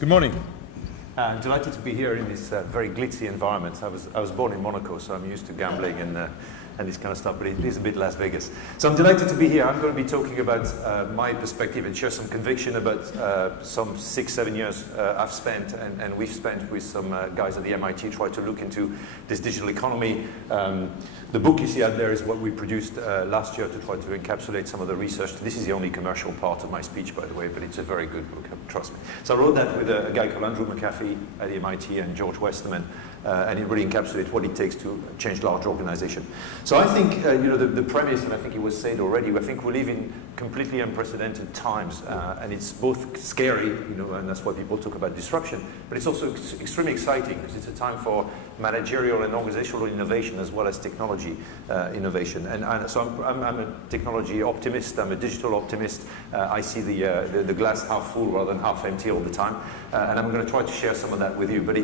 Good morning. I'm delighted to be here in this very glitzy environment. I was born in Monaco, so I'm used to gambling and this kind of stuff, but it is a bit Las Vegas. So I'm delighted to be here. I'm going to be talking about my perspective and share some conviction about some 6-7 years I've spent and we've spent with some guys at the MIT trying to look into this digital economy. The book you see out there is what we produced last year to try to encapsulate some of the research. This is the only commercial part of my speech, by the way, but it's a very good book, trust me. So I wrote that with a guy called Andrew McAfee at the MIT and George Westerman, and it really encapsulates what it takes to change large organizations. So I think, the premise, and I think it was said already, I think we live in completely unprecedented times, and it's both scary, and that's why people talk about disruption, but it's also extremely exciting because it's a time for managerial and organizational innovation as well as technology innovation. And so I'm a technology optimist, I'm a digital optimist. I see the glass half full rather than half empty all the time, and I'm going to try to share some of that with you, but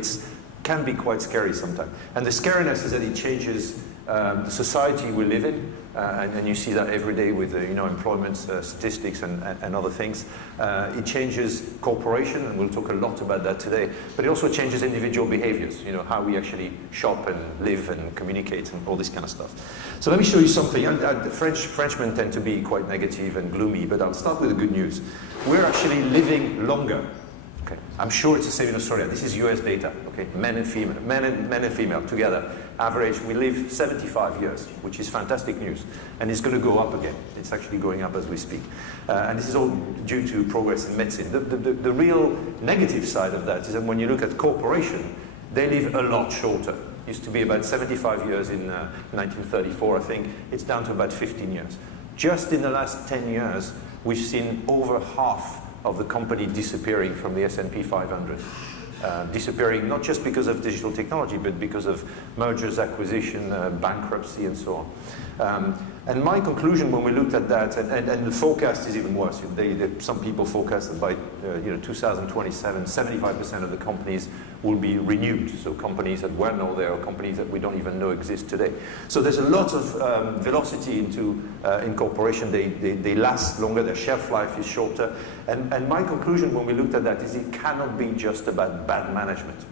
can be quite scary sometimes. And the scariness is that it changes the society we live in, and you see that every day with employment statistics and other things. It changes cooperation, and we'll talk a lot about that today, but it also changes individual behaviors, how we actually shop and live and communicate and all this kind of stuff. So let me show you something. The Frenchmen tend to be quite negative and gloomy, but I'll start with the good news. We're actually living longer. Okay. I'm sure it's the same in Australia. This is US data. Okay, men and female together. Average, we live 75 years, which is fantastic news. And it's going to go up again. It's actually going up as we speak. And this is all due to progress in medicine. The real negative side of that is that when you look at corporation, they live a lot shorter. Used to be about 75 years in 1934, I think. It's down to about 15 years. Just in the last 10 years, we've seen over half of the company disappearing from the S&P 500. Disappearing not just because of digital technology, but because of mergers, acquisition, bankruptcy, and so on. And my conclusion when we looked at that, and the forecast is even worse. Some people forecast that by 2027, 75% of the companies will be renewed. So companies that were not there, or companies that we don't even know exist today. So there's a lot of velocity into incorporation. They last longer, their shelf life is shorter. And my conclusion when we looked at that is it cannot be just about bad management.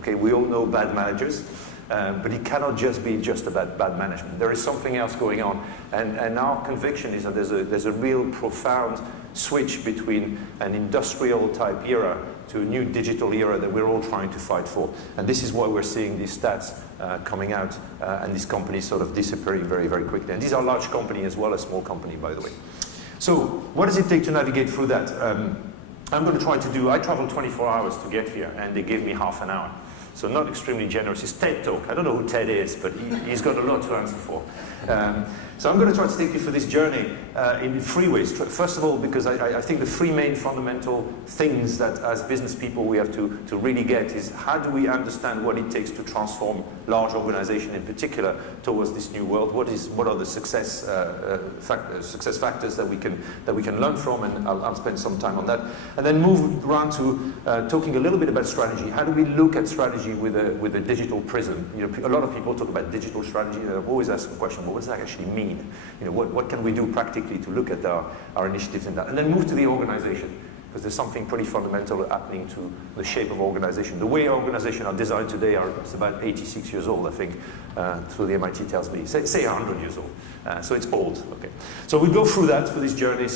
Okay, we all know bad managers. But it cannot just be just about bad management. There is something else going on. And our conviction is that there's a real profound switch between an industrial type era to a new digital era that we're all trying to fight for. And this is why we're seeing these stats coming out and these companies sort of disappearing very, very quickly. And these are large companies as well as small company, by the way. So what does it take to navigate through that? I'm going to try to I traveled 24 hours to get here, and they gave me half an hour. So not extremely generous. It's TED Talk. I don't know who Ted is, but he's got a lot to answer for. So I'm going to try to take you for this journey in 3 ways. First of all, because I think the 3 main fundamental things that as business people we have to really get is how do we understand what it takes to transform large organizations in particular towards this new world? What are the success factors that we can learn from? And I'll spend some time on that. And then move around to talking a little bit about strategy. How do we look at strategy with a digital prism? A lot of people talk about digital strategy, and I've always asked the question, well, what does that actually mean? What can we do practically to look at our initiatives in that? And then move to the organization, because there's something pretty fundamental happening to the shape of organization. The way organizations are designed today is about 86 years old, I think, so the MIT tells me. Say 100 years old. So it's old. Okay. So we go through that for this journey,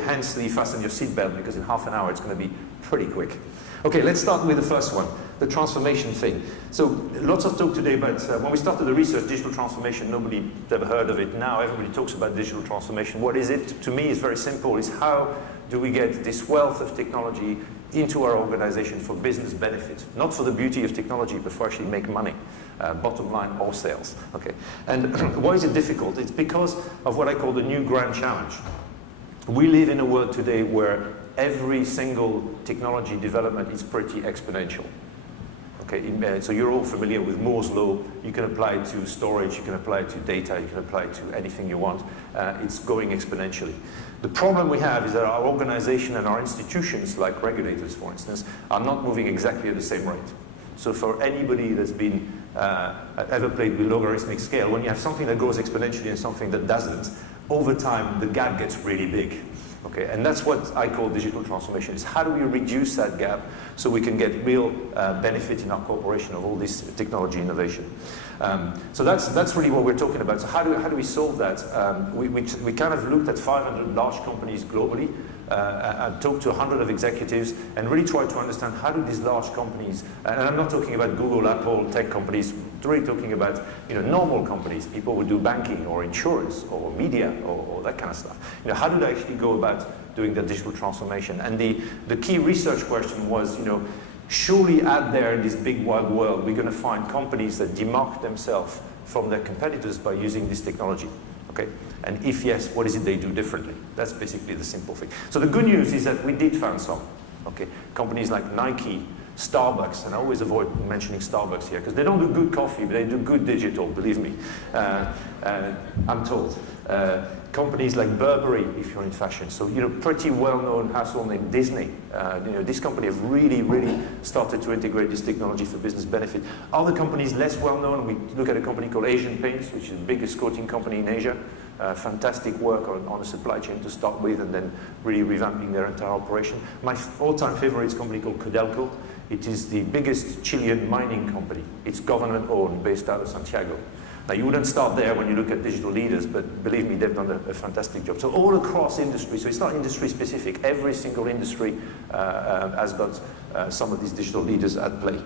hence the fasten your seatbelt, because in half an hour it's going to be pretty quick. Okay, let's start with the first one, the transformation thing. So lots of talk today about, when we started the research, digital transformation, nobody ever heard of it. Now everybody talks about digital transformation. What is it? To me, it's very simple. It's how do we get this wealth of technology into our organization for business benefit? Not for the beauty of technology, but for actually make money, bottom line or sales. Okay. And why is it difficult? It's because of what I call the new grand challenge. We live in a world today where every single technology development is pretty exponential. Okay, so you're all familiar with Moore's law. You can apply it to storage, you can apply it to data, you can apply it to anything you want. It's going exponentially. The problem we have is that our organization and our institutions, like regulators, for instance, are not moving exactly at the same rate. So for anybody that's been ever played with logarithmic scale, when you have something that goes exponentially and something that doesn't, over time the gap gets really big. Okay, and that's what I call digital transformation, is how do we reduce that gap so we can get real benefit in our corporation of all this technology innovation. So that's really what we're talking about. So how do we solve that? We kind of looked at 500 large companies globally, and talked to 100 of executives and really tried to understand how do these large companies, and I'm not talking about Google, Apple, tech companies, really talking about normal companies, people who do banking or insurance or media or that kind of stuff. How do they actually go about doing the digital transformation? And the key research question was, surely out there in this big wide world, we're going to find companies that demark themselves from their competitors by using this technology. Okay? And if yes, what is it they do differently? That's basically the simple thing. So the good news is that we did find some. Okay? Companies like Nike, Starbucks, and I always avoid mentioning Starbucks here because they don't do good coffee, but they do good digital, believe me. I'm told. Companies like Burberry, if you're in fashion. So, pretty well-known household name Disney. This company have really started to integrate this technology for business benefit. Other companies less well-known, we look at a company called Asian Paints, which is the biggest coating company in Asia. Fantastic work on the supply chain to start with and then really revamping their entire operation. My all-time favorite is a company called Codelco. It is the biggest Chilean mining company. It's government-owned, based out of Santiago. Now, you wouldn't start there when you look at digital leaders, but believe me, they've done a fantastic job. So all across industry, so it's not industry-specific. Every single industry has got some of these digital leaders at play.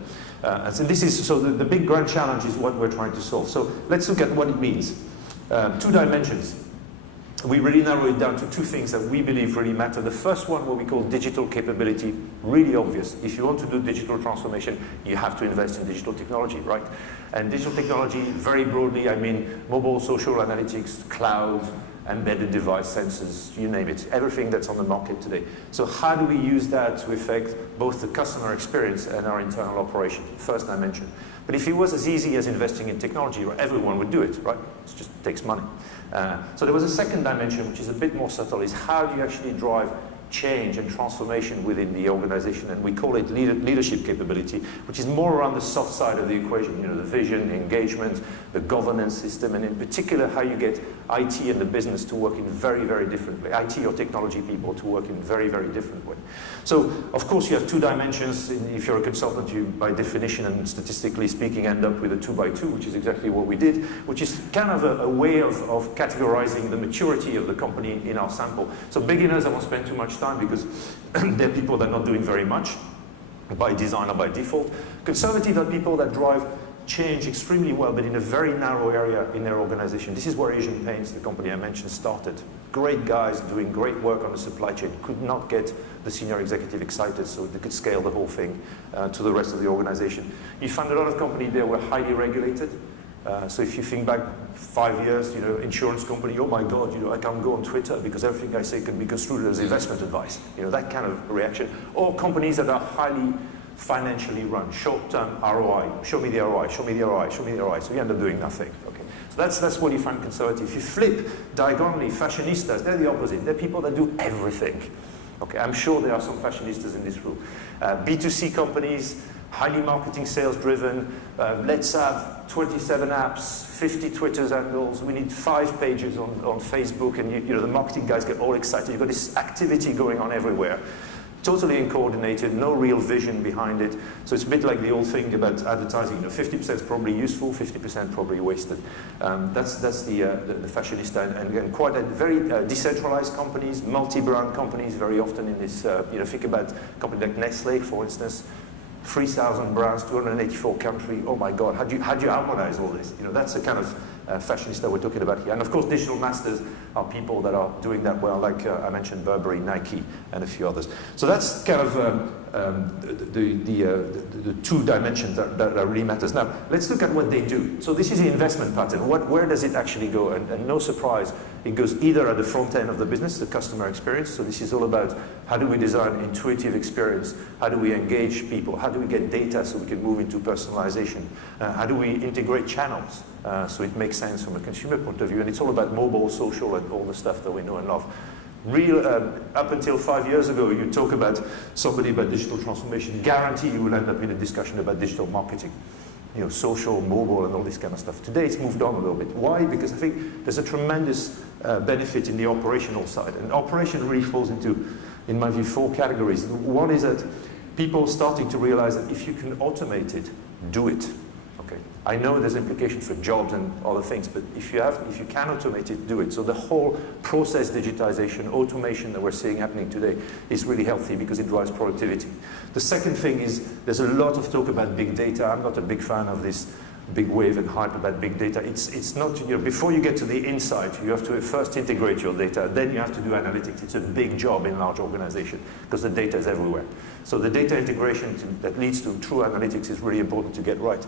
And so the big grand challenge is what we're trying to solve. So let's look at what it means. 2 dimensions. We really narrow it down to 2 things that we believe really matter. The first one, what we call digital capability, really obvious. If you want to do digital transformation, you have to invest in digital technology, right? And digital technology, very broadly, I mean mobile, social analytics, cloud, embedded device, sensors, you name it, everything that's on the market today. So how do we use that to affect both the customer experience and our internal operation? First dimension. But if it was as easy as investing in technology, everyone would do it, right? It just takes money. So there was a second dimension, which is a bit more subtle, is how do you actually drive change and transformation within the organization, and we call it leadership capability, which is more around the soft side of the equation, the vision, the engagement, the governance system, and in particular how you get IT and the business to work in very different way, IT or technology people to work in very different way. So of course you have 2 dimensions. If you're a consultant, you by definition and statistically speaking end up with a 2x2, which is exactly what we did, which is kind of a way of categorizing the maturity of the company in our sample. So beginners, I won't spend too much time because they're people that are not doing very much by design or by default. Conservative are people that drive change extremely well, but in a very narrow area in their organization. This is where Asian Paints, the company I mentioned, started. Great guys doing great work on the supply chain, could not get the senior executive excited so they could scale the whole thing to the rest of the organization. You find a lot of companies there were highly regulated. So if you think back 5 years, insurance company, oh my God, I can't go on Twitter because everything I say can be construed as investment advice. That kind of reaction. Or companies that are highly financially run, short-term ROI. Show me the ROI, show me the ROI, show me the ROI. So you end up doing nothing. Okay. So that's what you find conservative. If you flip diagonally, fashionistas, they're the opposite. They're people that do everything. Okay, I'm sure there are some fashionistas in this room. B2C companies, highly marketing sales driven. Let's have 27 apps, 50 Twitter handles. We need 5 pages on Facebook, and the marketing guys get all excited. You've got this activity going on everywhere. Totally uncoordinated, no real vision behind it. So it's a bit like the old thing about advertising. 50% is probably useful, 50% probably wasted. That's the fashionista, and quite a very decentralized companies, multi-brand companies, very often in this. Think about a company like Nestle, for instance. 3,000 brands, 284 countries. Oh my God, how do you harmonize all this? That's the kind of fashionista we're talking about here. And of course, digital masters are people that are doing that well, like I mentioned Burberry, Nike, and a few others. So that's kind of the 2 dimensions that really matters. Now, let's look at what they do. So this is the investment pattern. Where does it actually go? And no surprise, it goes either at the front end of the business, the customer experience. So this is all about how do we design intuitive experience? How do we engage people? How do we get data so we can move into personalization? How do we integrate channels so it makes sense from a consumer point of view? And it's all about mobile, social, and all the stuff that we know and love. Up until 5 years ago, you talk about somebody about digital transformation, guarantee you will end up in a discussion about digital marketing. social, mobile, and all this kind of stuff. Today it's moved on a little bit. Why? Because I think there's a tremendous benefit in the operational side. And operation really falls into, in my view, 4 categories. One is that people starting to realize that if you can automate it, do it. Okay. I know there's implications for jobs and other things, but if you can automate it, do it. So the whole process digitization, automation that we're seeing happening today is really healthy because it drives productivity. The second thing is there's a lot of talk about big data. I'm not a big fan of this big wave and hype about big data. It's not, before you get to the insight, you have to first integrate your data, then you have to do analytics. It's a big job in large organization because the data is everywhere. So the data integration that leads to true analytics is really important to get right.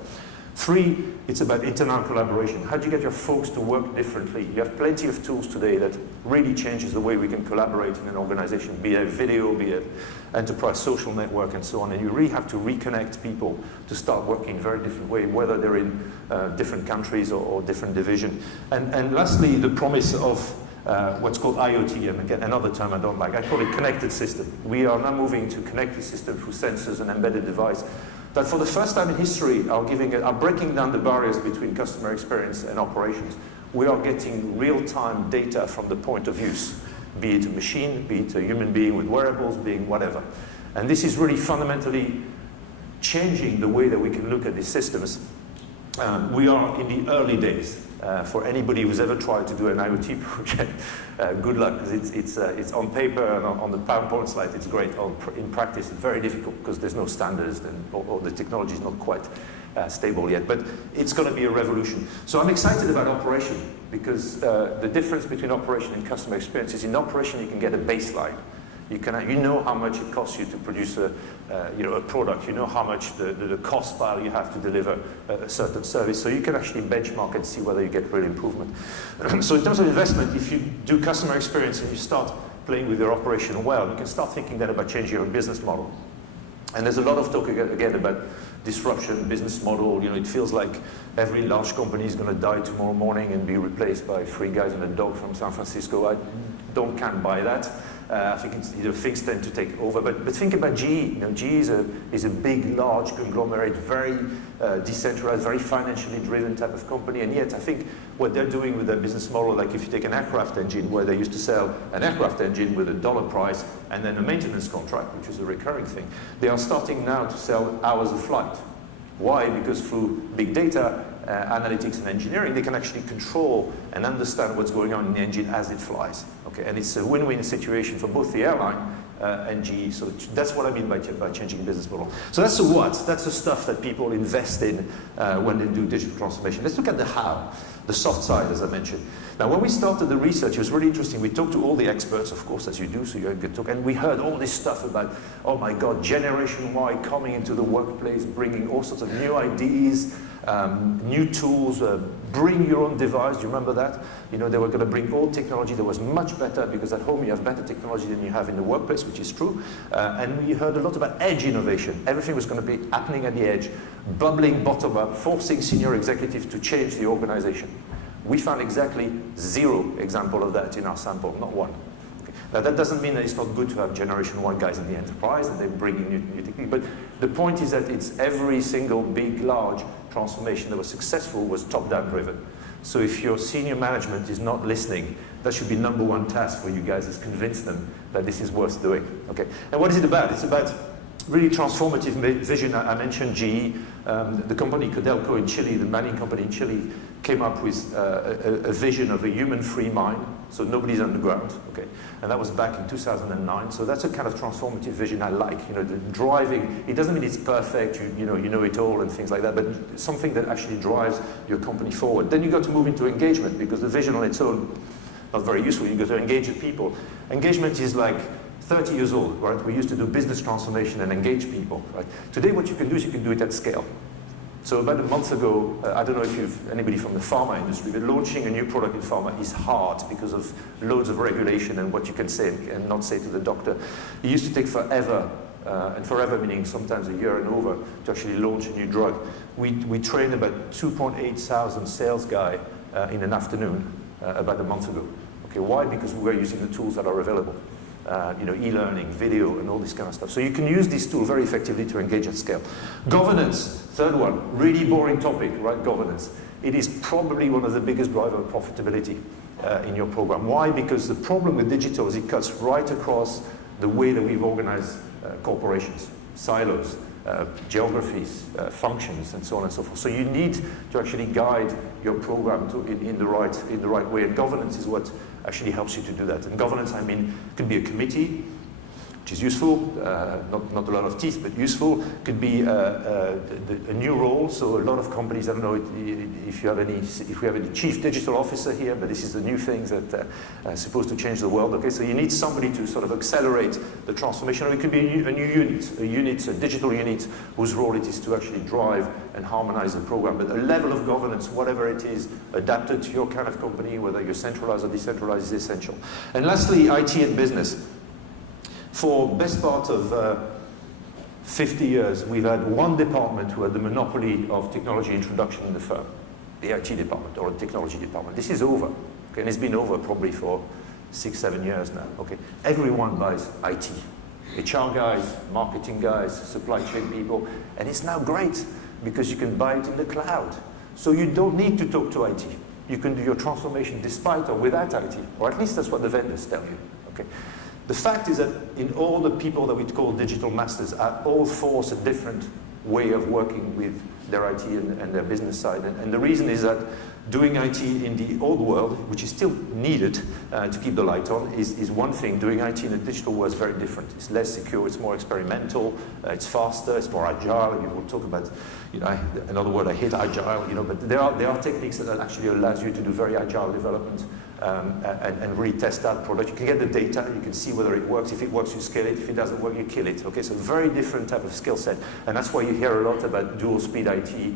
3, it's about internal collaboration. How do you get your folks to work differently? You have plenty of tools today that really changes the way we can collaborate in an organization, be it video, be it enterprise social network and so on. And you really have to reconnect people to start working in a very different way, whether they're in different countries or different division. And lastly, the promise of what's called IoT, and again, another term I don't like. I call it connected system. We are now moving to connected system through sensors and embedded device. That for the first time in history are breaking down the barriers between customer experience and operations. We are getting real-time data from the point of use, be it a machine, be it a human being with wearables, being whatever. And this is really fundamentally changing the way that we can look at these systems. We are in the early days. For anybody who's ever tried to do an IoT project, good luck, because it's on paper and on the PowerPoint slide, it's great. In practice, it's very difficult because there's no standards or the technology is not quite stable yet. But it's going to be a revolution. So I'm excited about operation because the difference between operation and customer experience is in operation you can get a baseline. You know how much it costs you to produce a product. You know how much the cost pile you have to deliver a certain service. So you can actually benchmark and see whether you get real improvement. So in terms of investment, if you do customer experience and you start playing with your operation well, you can start thinking then about changing your business model. And there's a lot of talk again about disruption, business model. It feels like every large company is going to die tomorrow morning and be replaced by 3 guys and a dog from San Francisco. I can't buy that. I think things tend to take over. But think about GE. GE is a big, large conglomerate, very decentralized, very financially driven type of company. And yet, I think what they're doing with their business model, like if you take an aircraft engine, where they used to sell an aircraft engine with $1 price and then a maintenance contract, which is a recurring thing, they are starting now to sell hours of flight. Why? Because through big data, analytics and engineering, they can actually control and understand what's going on in the engine as it flies. Okay, and it's a win-win situation for both the airline and GE. So that's what I mean by changing business model. So that's the what. That's the stuff that people invest in when they do digital transformation. Let's look at the how, the soft side, as I mentioned. Now, when we started the research, it was really interesting. We talked to all the experts, of course, as you do, so you have a good talk. And we heard all this stuff about, oh my God, Generation Y coming into the workplace, bringing all sorts of new ideas, new tools, bring your own device. Do you remember that? They were going to bring old technology that was much better because at home you have better technology than you have in the workplace, which is true. And we heard a lot about edge innovation. Everything was going to be happening at the edge, bubbling bottom up, forcing senior executives to change the organization. We found exactly 0 example of that in our sample, not one. Okay. Now that doesn't mean that it's not good to have Generation Y guys in the enterprise and they bring in new technique, but the point is that it's every single big, large transformation that was successful was top-down driven. So if your senior management is not listening, that should be #1 task for you guys, is convince them that this is worth doing. Okay. And what is it about? It's about really transformative vision. I mentioned GE. The company Codelco in Chile, the mining company in Chile, came up with a vision of a human-free mine, so nobody's underground. Okay, and that was back in 2009. So that's a kind of transformative vision I like. The driving. It doesn't mean it's perfect. You know it all and things like that, but something that actually drives your company forward. Then you got to move into engagement because the vision on its own not very useful. You got to engage with people. Engagement is like 30 years old, right? We used to do business transformation and engage people, right? Today what you can do is you can do it at scale. So about a month ago, I don't know if you've anybody from the pharma industry, but launching a new product in pharma is hard because of loads of regulation and what you can say and not say to the doctor. It used to take forever, and forever meaning sometimes a year and over, to actually launch a new drug. We trained about 2.8 thousand sales guy in an afternoon about a month ago. Okay, why? Because we were using the tools that are available. e-learning, video, and all this kind of stuff. So you can use this tool very effectively to engage at scale. Governance, third one, really boring topic, right? Governance. It is probably one of the biggest drivers of profitability in your program. Why? Because the problem with digital is it cuts right across the way that we've organized corporations, silos, geographies, functions, and so on and so forth. So you need to actually guide your program in the right way, and governance is what actually helps you to do that. And governance, I mean, could be a committee, which is useful, not a lot of teeth, but useful. Could be a new role. So a lot of companies, I don't know if we have any chief digital officer here, but this is the new thing that is supposed to change the world. Okay, so you need somebody to sort of accelerate the transformation. Or it could be a new unit, a digital unit, whose role it is to actually drive and harmonize the program. But a level of governance, whatever it is, adapted to your kind of company, whether you're centralized or decentralized, is essential. And lastly, IT and business. For best part of 50 years, we've had one department who had the monopoly of technology introduction in the firm, the IT department or the technology department. This is over, okay? And it's been over probably for 6-7 years now. Okay, everyone buys IT, HR guys, marketing guys, supply chain people, and it's now great because you can buy it in the cloud. So you don't need to talk to IT. You can do your transformation despite or without IT, or at least that's what the vendors tell you. Okay. The fact is that in all the people that we call digital masters are all force a different way of working with their IT and their business side. And the reason is that doing IT in the old world, which is still needed to keep the light on, is one thing. Doing IT in the digital world is very different. It's less secure, it's more experimental, it's faster, it's more agile. We will talk about, another word I hate, agile, but there are techniques that actually allows you to do very agile development and really test out product. You can get the data, you can see whether it works. If it works, you scale it. If it doesn't work, you kill it. Okay, so very different type of skill set. And that's why you hear a lot about dual speed IT,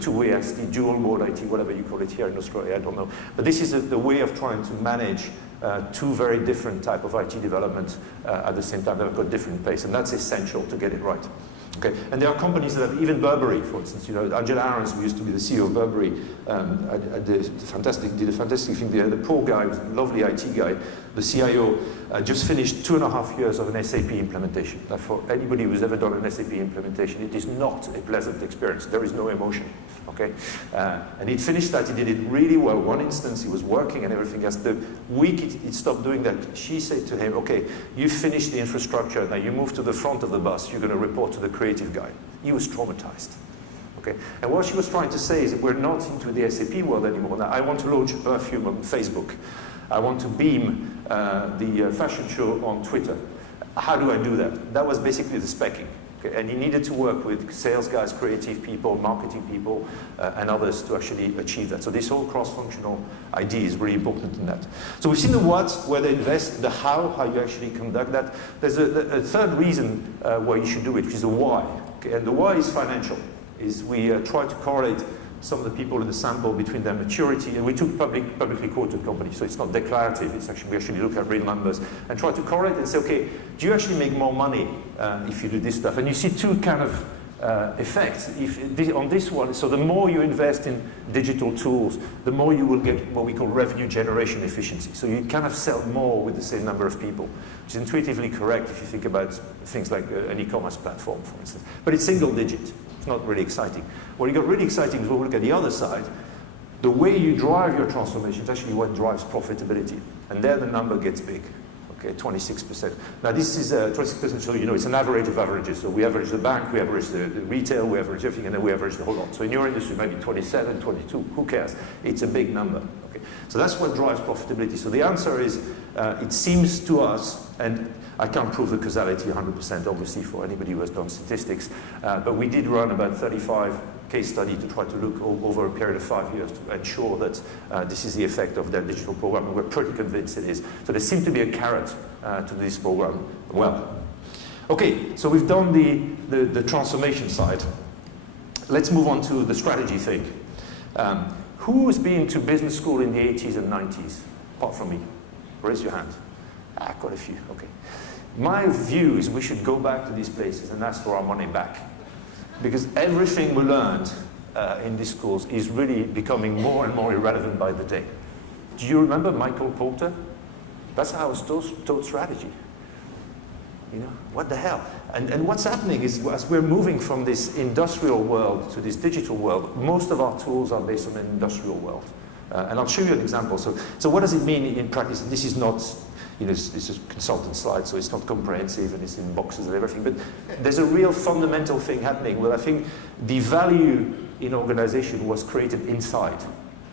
two-way IT, dual mode IT, whatever you call it here in Australia, I don't know. But this is the way of trying to manage two very different type of IT development at the same time. They've got different pace, and that's essential to get it right. Okay, and there are companies that have, even Burberry, for instance, Angela Ahrens, who used to be the CEO of Burberry, did a fantastic thing there. The poor guy was a lovely IT guy, the CIO, just finished 2.5 years of an SAP implementation. Now, for anybody who's ever done an SAP implementation, it is not a pleasant experience. There is no emotion. Okay, and he finished that. He did it really well. One instance, he was working and everything else. The week he stopped doing that, she said to him, "Okay, you finished the infrastructure. Now you move to the front of the bus. You're going to report to the creative guy." He was traumatized. Okay, and what she was trying to say is that we're not into the SAP world anymore. Now I want to launch a perfume on Facebook. I want to beam the fashion show on Twitter. How do I do that? That was basically the speccing. Okay, and he needed to work with sales guys, creative people, marketing people, and others to actually achieve that. So this whole cross-functional idea is really important in that. So we've seen the what, where they invest, the how you actually conduct that. There's a third reason why you should do it, which is the why. Okay, and the why is financial. Is we try to correlate some of the people in the sample between their maturity, and we took publicly quoted companies, so it's not declarative, it's actually, we actually look at real numbers and try to correlate and say, okay, do you actually make more money if you do this stuff? And you see two kind of effects. On this one, so the more you invest in digital tools, the more you will get what we call revenue generation efficiency. So you kind of sell more with the same number of people, which is intuitively correct if you think about things like an e-commerce platform, for instance. But it's single digit. It's not really exciting. What you got really exciting is when we look at the other side, the way you drive your transformation is actually what drives profitability. And there the number gets big. Okay, 26%. Now this is 26%, so it's an average of averages. So we average the bank, we average the retail, we average everything, and then we average the whole lot. So in your industry, maybe 27, 22, who cares? It's a big number. Okay, so that's what drives profitability. So the answer is, it seems to us, and I can't prove the causality 100%, obviously, for anybody who has done statistics, but we did run about 35 case study to try to look over a period of 5 years to ensure that this is the effect of their digital program, and we're pretty convinced it is. So there seems to be a carrot to this program. Well, okay, so we've done the transformation side. Let's move on to the strategy thing. Who's been to business school in the 80s and 90s, apart from me? Raise your hand. Quite a few, okay. My view is we should go back to these places and ask for our money back. Because everything we learned in these schools is really becoming more and more irrelevant by the day. Do you remember Michael Porter? That's how I was taught strategy. You know, what the hell? And what's happening is, as we're moving from this industrial world to this digital world, most of our tools are based on an industrial world. And I'll show you an example. So what does it mean in practice? This is not, you know, it's a consultant slide, so it's not comprehensive and it's in boxes and everything, but there's a real fundamental thing happening where I think the value in organization was created inside.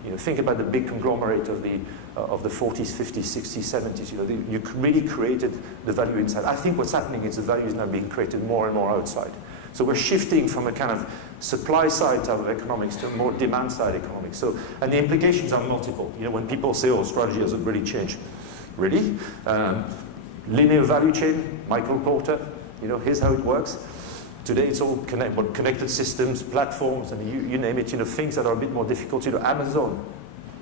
You know, think about the big conglomerate of the 40s, 50s, 60s, 70s. You know, you really created the value inside. I think what's happening is the value is now being created more and more outside. So we're shifting from a kind of supply side type of economics to a more demand side economics. So, and the implications are multiple. You know, when people say, "Oh, strategy hasn't really changed," really? Linear value chain, Michael Porter. You know, here's how it works. Today it's all connected systems, platforms, and you name it. You know, things that are a bit more difficult. You know, Amazon,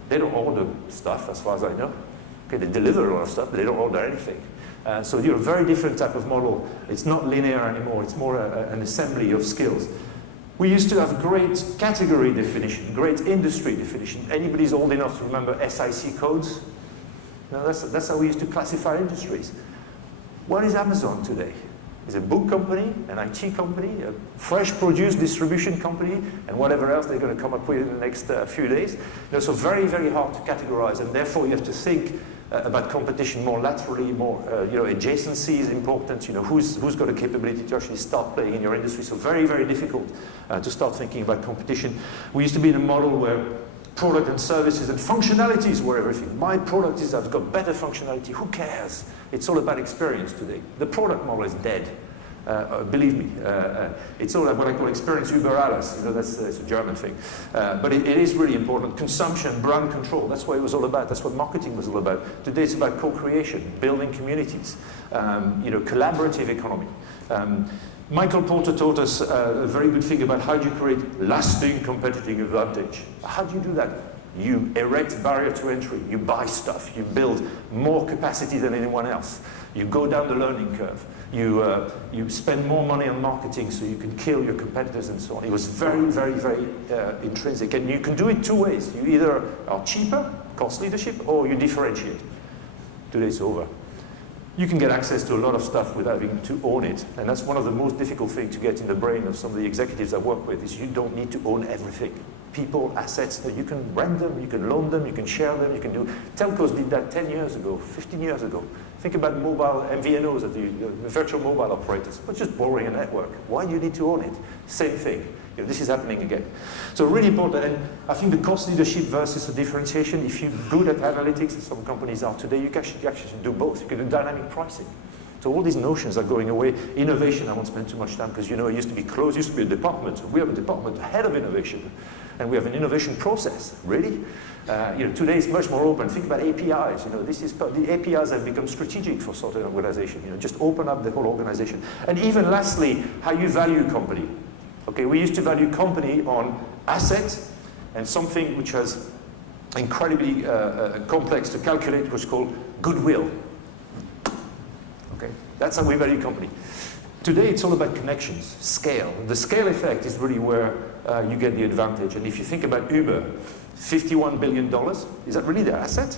they don't order stuff, as far as I know. Okay, they deliver a lot of stuff, but they don't order anything. So you're a very different type of model. It's not linear anymore. It's more an assembly of skills. We used to have great category definition, great industry definition. Anybody's old enough to remember SIC codes? No, that's how we used to classify industries. What is Amazon today? It's a book company, an IT company, a fresh produce distribution company, and whatever else they're going to come up with in the next few days. You know, so very, very hard to categorize, and therefore you have to think about competition more laterally, more, you know, adjacency is important. You know, who's got a capability to actually start playing in your industry. So very, very difficult to start thinking about competition. We used to be in a model where product and services and functionalities were everything. My product has got better functionality. Who cares? It's all about experience today. The product model is dead. Believe me, it's all about what I call experience über alles. You know, that's a German thing. But it is really important. Consumption, brand control, that's what it was all about. That's what marketing was all about. Today it's about co-creation, building communities, you know, collaborative economy. Michael Porter taught us a very good thing about how do you create lasting competitive advantage. How do you do that? You erect barrier to entry. You buy stuff. You build more capacity than anyone else. You go down the learning curve. You spend more money on marketing so you can kill your competitors and so on. It was very, very, very intrinsic. And you can do it two ways. You either are cheaper, cost leadership, or you differentiate. Today it's over. You can get access to a lot of stuff without having to own it. And that's one of the most difficult things to get in the brain of some of the executives I work with, is you don't need to own everything. People, assets, you can rent them, you can loan them, you can share them, you can do. Telcos did that 10 years ago, 15 years ago. Think about mobile MVNOs, the virtual mobile operators, but just borrowing a network. Why do you need to own it? Same thing. You know, this is happening again. So really important, and I think the cost leadership versus the differentiation, if you're good at analytics, as some companies are today, you can actually do both. You can do dynamic pricing. So all these notions are going away. Innovation, I won't spend too much time, because you know, it used to be closed, it used to be a department. So we have a department head of innovation, and we have an innovation process. Really? You know, today it's much more open. Think about APIs. You know, the APIs have become strategic for sort of an organization. You know, just open up the whole organization. And even lastly, how you value company. Okay, we used to value company on assets and something which was incredibly complex to calculate, which was called goodwill. Okay, that's how we value company. Today it's all about connections, scale. The scale effect is really where you get the advantage. And if you think about Uber, $51 billion, is that really their asset?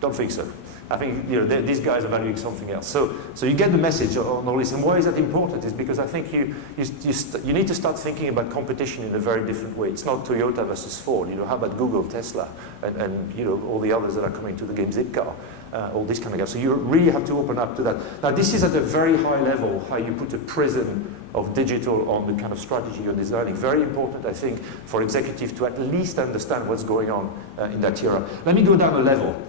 Don't think so. I think, you know, these guys are valuing something else. So you get the message on all this. And why is that important? Is because I think you need to start thinking about competition in a very different way. It's not Toyota versus Ford. You know, how about Google, Tesla, and you know, all the others that are coming to the game, Zipcar, all this kind of stuff. So you really have to open up to that. Now, this is at a very high level, how you put a prism of digital on the kind of strategy you're designing. Very important, I think, for executives to at least understand what's going on in that era. Let me go down a level,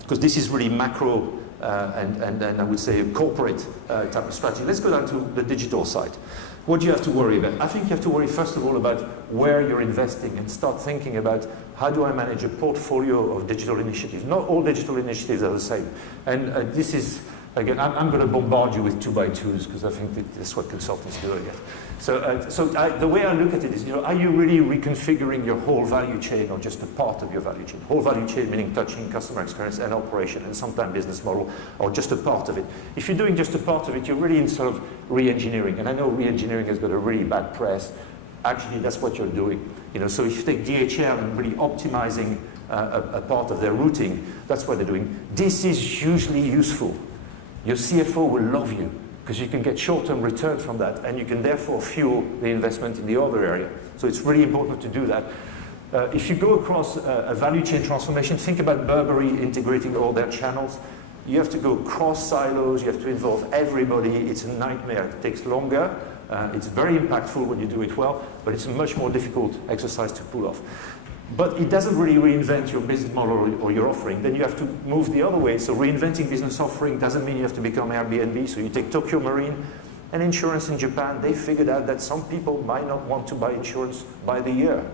because this is really macro and I would say corporate type of strategy. Let's go down to the digital side. What do you have to worry about? I think you have to worry first of all about where you're investing and start thinking about how do I manage a portfolio of digital initiatives. Not all digital initiatives are the same. And this is, again, I'm going to bombard you with 2x2s because I think that's what consultants do again. So the way I look at it is, you know, are you really reconfiguring your whole value chain or just a part of your value chain? Whole value chain meaning touching customer experience and operation and sometimes business model, or just a part of it. If you're doing just a part of it, you're really in sort of re-engineering. And I know re-engineering has got a really bad press. Actually, that's what you're doing. You know, so if you take DHL and really optimizing a part of their routing. That's what they're doing. This is hugely useful. Your CFO will love you because you can get short-term return from that, and you can therefore fuel the investment in the other area. So it's really important to do that. If you go across a value chain transformation, think about Burberry integrating all their channels. You have to go cross silos, you have to involve everybody. It's a nightmare. It takes longer. It's very impactful when you do it well, but it's a much more difficult exercise to pull off. But it doesn't really reinvent your business model or your offering. Then you have to move the other way. So reinventing business offering doesn't mean you have to become Airbnb. So you take Tokyo Marine and insurance in Japan. They figured out that some people might not want to buy insurance by the year.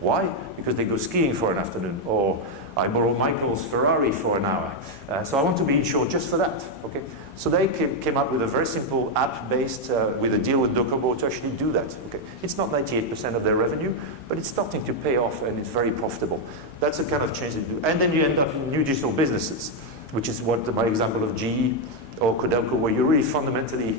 Why? Because they go skiing for an afternoon, or I borrow Michael's Ferrari for an hour. So I want to be insured just for that. Okay. So they came up with a very simple app-based, with a deal with Docomo to actually do that. Okay. It's not 98% of their revenue, but it's starting to pay off and it's very profitable. That's the kind of change they do. And then you end up in new digital businesses, which is what my example of GE or Codelco, where you're really fundamentally,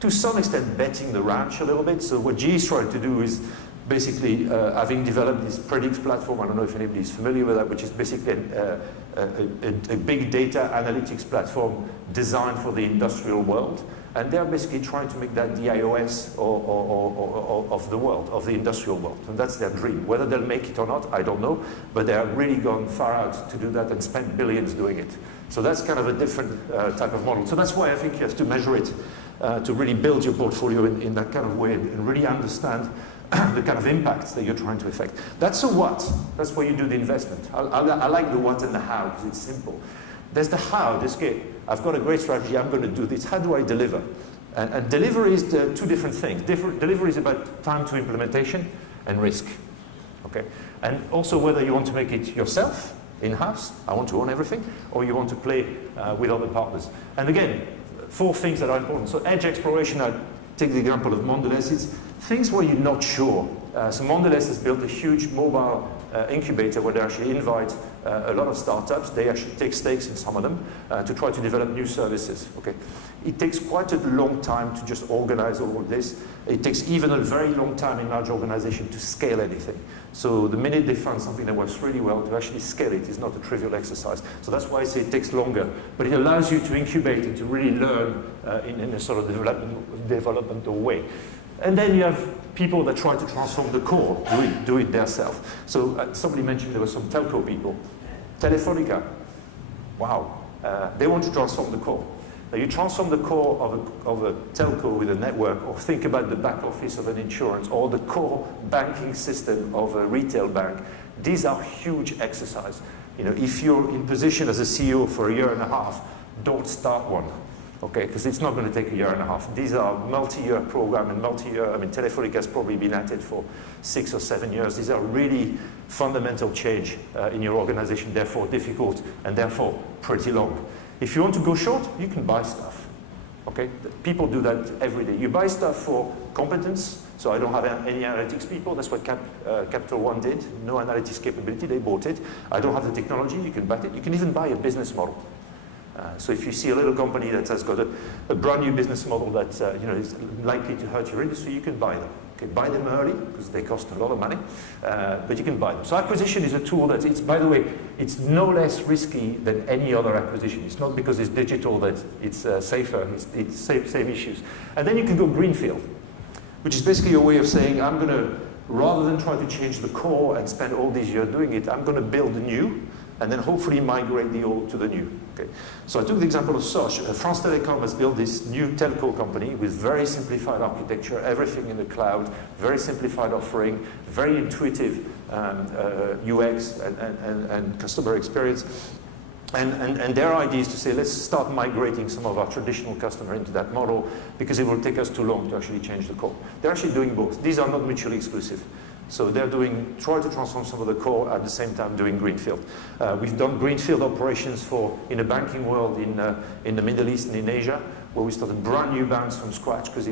to some extent, betting the ranch a little bit. So what GE is trying to do is basically, having developed this Predix platform, I don't know if anybody's familiar with that, which is basically a big data analytics platform designed for the industrial world. And they're basically trying to make that the iOS of the world, of the industrial world. And that's their dream. Whether they'll make it or not, I don't know. But they are really gone far out to do that and spend billions doing it. So that's kind of a different type of model. So that's why I think you have to measure it to really build your portfolio in that kind of way and really understand the kind of impacts that you're trying to affect. That's a what. That's where you do the investment. I like the what and the how because it's simple. There's the how. This okay, I've got a great strategy. I'm going to do this. How do I deliver? And delivery is two different things. Delivery is about time to implementation and risk. Okay. And also whether you want to make it yourself in-house. I want to own everything, or you want to play with other partners. And again, 4 things that are important. So edge exploration. I take the example of Mondelez. It's things where you're not sure. So Mondelez has built a huge mobile incubator where they actually invite a lot of startups. They actually take stakes in some of them to try to develop new services. Okay, it takes quite a long time to just organize all of this. It takes even a very long time in large organizations to scale anything. So the minute they find something that works really well, to actually scale it is not a trivial exercise. So that's why I say it takes longer. But it allows you to incubate and to really learn in a sort of developmental way. And then you have people that try to transform the core, do it themselves. So somebody mentioned there were some telco people. Telefonica, wow, they want to transform the core. Now you transform the core of a telco with a network, or think about the back office of an insurance, or the core banking system of a retail bank. These are huge exercises. You know, if you're in position as a CEO for a year and a half, don't start one. Okay, because it's not going to take a year and a half. These are multi-year program and multi-year. I mean, Telefonica has probably been at it for 6 or 7 years. These are really fundamental change in your organization, therefore difficult and therefore pretty long. If you want to go short, you can buy stuff. Okay, people do that every day. You buy stuff for competence. So I don't have any analytics people. That's what Capital One did. No analytics capability. They bought it. I don't have the technology. You can buy it. You can even buy a business model. So if you see a little company that has got a brand new business model that is likely to hurt your industry, you can buy them. Okay, buy them early because they cost a lot of money, but you can buy them. So acquisition is a tool that it's, by the way, it's no less risky than any other acquisition. It's not because it's digital that it's safer. It's same issues. And then you can go greenfield, which is basically a way of saying I'm going to, rather than try to change the core and spend all these years doing it, I'm going to build the new and then hopefully migrate the old to the new. Okay. So I took the example of Soch. France Telecom has built this new telco company with very simplified architecture, everything in the cloud, very simplified offering, very intuitive UX and customer experience. And their idea is to say, let's start migrating some of our traditional customer into that model because it will take us too long to actually change the core. They're actually doing both. These are not mutually exclusive. So they're try to transform some of the core at the same time doing greenfield. We've done greenfield operations in the banking world in the Middle East and in Asia, where we started brand new banks from scratch because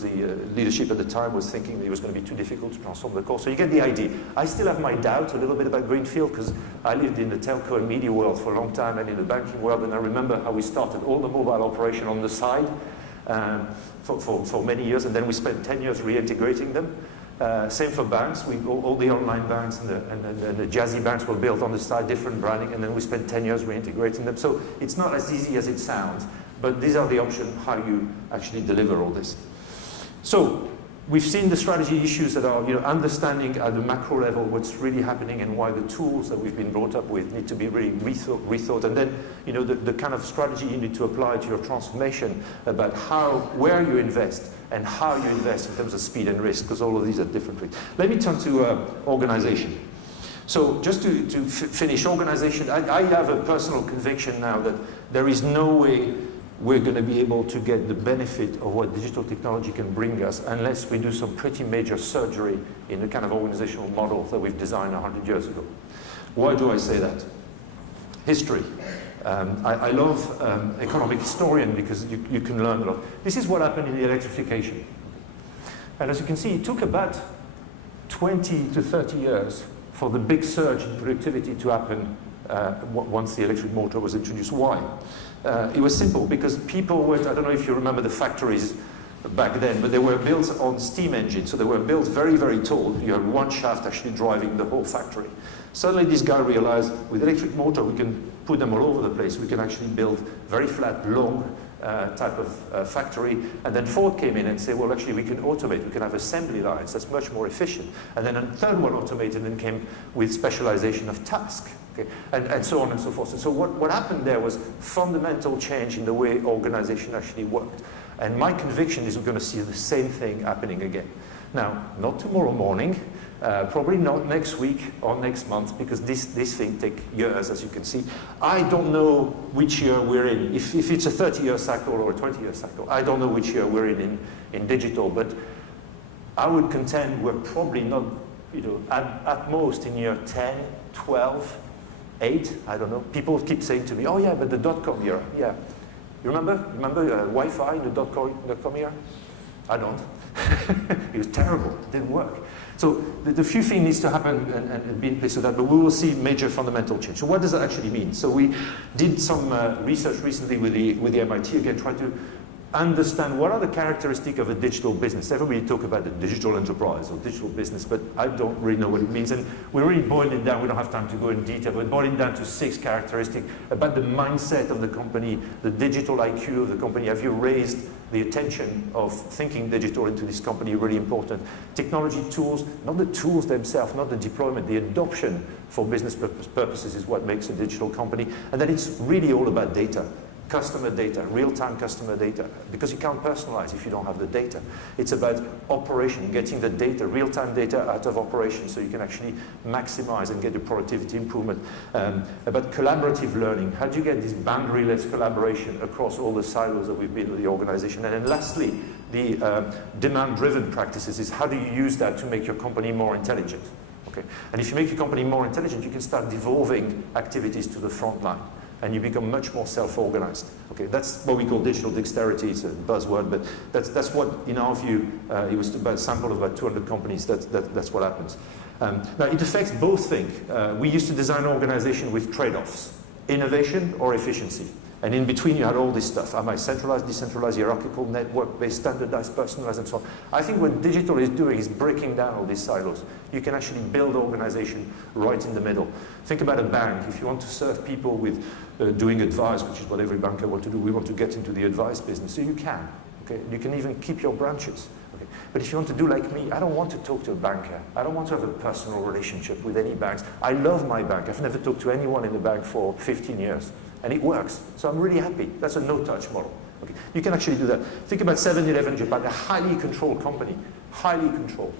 the leadership at the time was thinking it was going to be too difficult to transform the core. So you get the idea. I still have my doubt a little bit about greenfield because I lived in the telco and media world for a long time and in the banking world, and I remember how we started all the mobile operation on the side for many years, and then we spent 10 years reintegrating them. Same for banks. All the online banks and the jazzy banks were built on the side, different branding, and then we spent 10 years reintegrating them. So it's not as easy as it sounds, but these are the options how you actually deliver all this. So we've seen the strategy issues that are, understanding at the macro level what's really happening and why the tools that we've been brought up with need to be really rethought. And then, the kind of strategy you need to apply to your transformation about where you invest and how you invest in terms of speed and risk, because all of these are different things. Let me turn to organization. So just to finish, organization, I have a personal conviction now that there is no way we're going to be able to get the benefit of what digital technology can bring us unless we do some pretty major surgery in the kind of organizational model that we've designed 100 years ago. Why do I say that? History. I love economic historian because you can learn a lot. This is what happened in the electrification. And as you can see, it took about 20 to 30 years for the big surge in productivity to happen once the electric motor was introduced. Why? It was simple, because people were, I don't know if you remember the factories back then, but they were built on steam engines, so they were built very, very tall. You had one shaft actually driving the whole factory. Suddenly this guy realized with electric motor we can put them all over the place. We can actually build very flat, long type of factory. And then Ford came in and said, well, actually we can automate. We can have assembly lines. That's much more efficient. And then a third one automated and came with specialization of task. Okay, and so on and so forth. And so what happened there was fundamental change in the way organization actually worked. And my conviction is we're going to see the same thing happening again. Now, not tomorrow morning, probably not next week or next month, because this thing takes years, as you can see. I don't know which year we're in. If it's a 30-year cycle or a 20-year cycle, I don't know which year we're in digital, but I would contend we're probably not, at most in year 10, 12, 8, I don't know. People keep saying to me, oh yeah, but the dot-com era, yeah. You remember Wi-Fi in the dot-com era? I don't. It was terrible, it didn't work. So the few things needs to happen and be in place for that, but we will see major fundamental change. So what does that actually mean? So we did some research recently with the MIT, again, trying to understand what are the characteristics of a digital business. Everybody talk about the digital enterprise or digital business, but I don't really know what it means. And we really boiled it down. We don't have time to go in detail, but boiled it down to 6 characteristics about the mindset of the company, the digital IQ of the company. Have you raised the attention of thinking digital into this company? Really important. Technology tools, not the tools themselves, not the deployment, the adoption for business purposes is what makes a digital company. And then it's really all about data. Customer data, real-time customer data, because you can't personalize if you don't have the data. It's about operation, getting the data, real-time data out of operation so you can actually maximize and get the productivity improvement. About collaborative learning, how do you get this boundaryless collaboration across all the silos that we've built in the organization? And then lastly, the demand-driven practices is how do you use that to make your company more intelligent? Okay? And if you make your company more intelligent, you can start devolving activities to the front line. And you become much more self-organized. Okay, that's what we call digital dexterity. It's a buzzword, but that's what, in our view, it was about a sample of about 200 companies. That's what happens. Now, it affects both things. We used to design an organization with trade-offs, innovation or efficiency. And in between, you had all this stuff. Am I centralized, decentralized, hierarchical, network-based, standardized, personalized, and so on? I think what digital is doing is breaking down all these silos. You can actually build organization right in the middle. Think about a bank. If you want to serve people with doing advice, which is what every banker wants to do, we want to get into the advice business. So you can. Okay? You can even keep your branches. Okay? But if you want to do like me, I don't want to talk to a banker. I don't want to have a personal relationship with any banks. I love my bank. I've never talked to anyone in the bank for 15 years. And it works. So I'm really happy. That's a no-touch model. Okay. You can actually do that. Think about 7-Eleven Japan, a highly controlled company, highly controlled.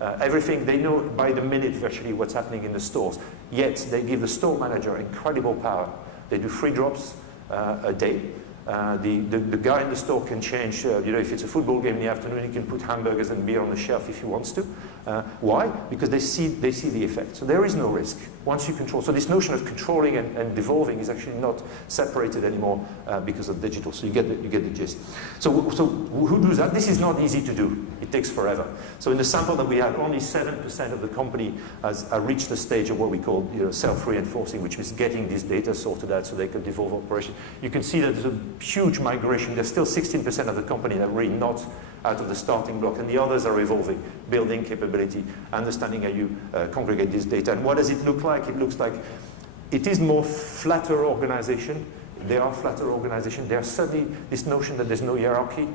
Everything, they know by the minute virtually what's happening in the stores. Yet they give the store manager incredible power. They do 3 drops a day. The guy in the store can change, if it's a football game in the afternoon, he can put hamburgers and beer on the shelf if he wants to. Why? Because they see the effect. So there is no risk once you control. So this notion of controlling and devolving is actually not separated anymore because of digital. So you get the gist. So who does that? This is not easy to do. It takes forever. So in the sample that we had, only 7% of the company has reached the stage of what we call self-reinforcing, which is getting this data sorted out so they can devolve operation. You can see that there's a huge migration. There's still 16% of the company that are really not out of the starting block, and the others are evolving, building capability, understanding how you congregate this data. And what does it look like? It looks like it is more flatter organization. They are flatter organization. There's suddenly this notion that there's no hierarchy.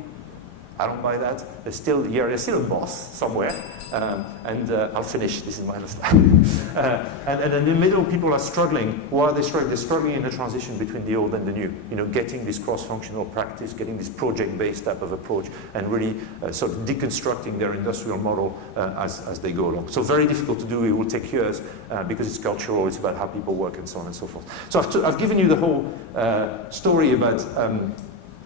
I don't buy that. There's still a boss somewhere. I'll finish. This is my last slide. And in the middle, people are struggling. Why are they struggling? They're struggling in the transition between the old and the new. You know, getting this cross-functional practice, getting this project-based type of approach, and really sort of deconstructing their industrial model as they go along. So very difficult to do. It will take years because it's cultural. It's about how people work and so on and so forth. So I've given you the whole story about.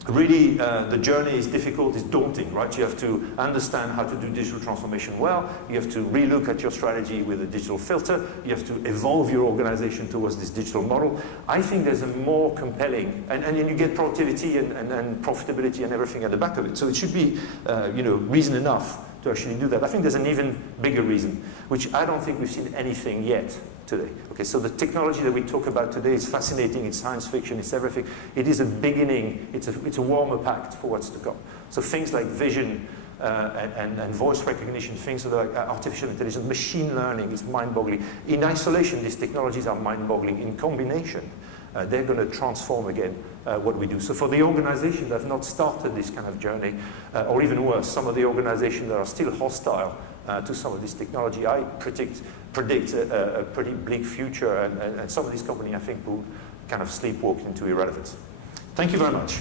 Really, the journey is difficult, it's daunting, right? You have to understand how to do digital transformation well. You have to relook at your strategy with a digital filter. You have to evolve your organization towards this digital model. I think there's a more compelling, and you get productivity and profitability and everything at the back of it. So it should be, reason enough to actually do that. I think there's an even bigger reason, which I don't think we've seen anything yet today. Okay, so the technology that we talk about today is fascinating, it's science fiction, it's everything. It is a beginning, it's a warm-up act for what's to come. So things like vision and voice recognition, things like artificial intelligence, machine learning is mind-boggling. In isolation, these technologies are mind-boggling. In combination, they're going to transform again what we do. So for the organizations that have not started this kind of journey, or even worse, some of the organizations that are still hostile to some of this technology, I predict a pretty bleak future, and some of these companies, I think, will kind of sleepwalk into irrelevance. Thank you very much.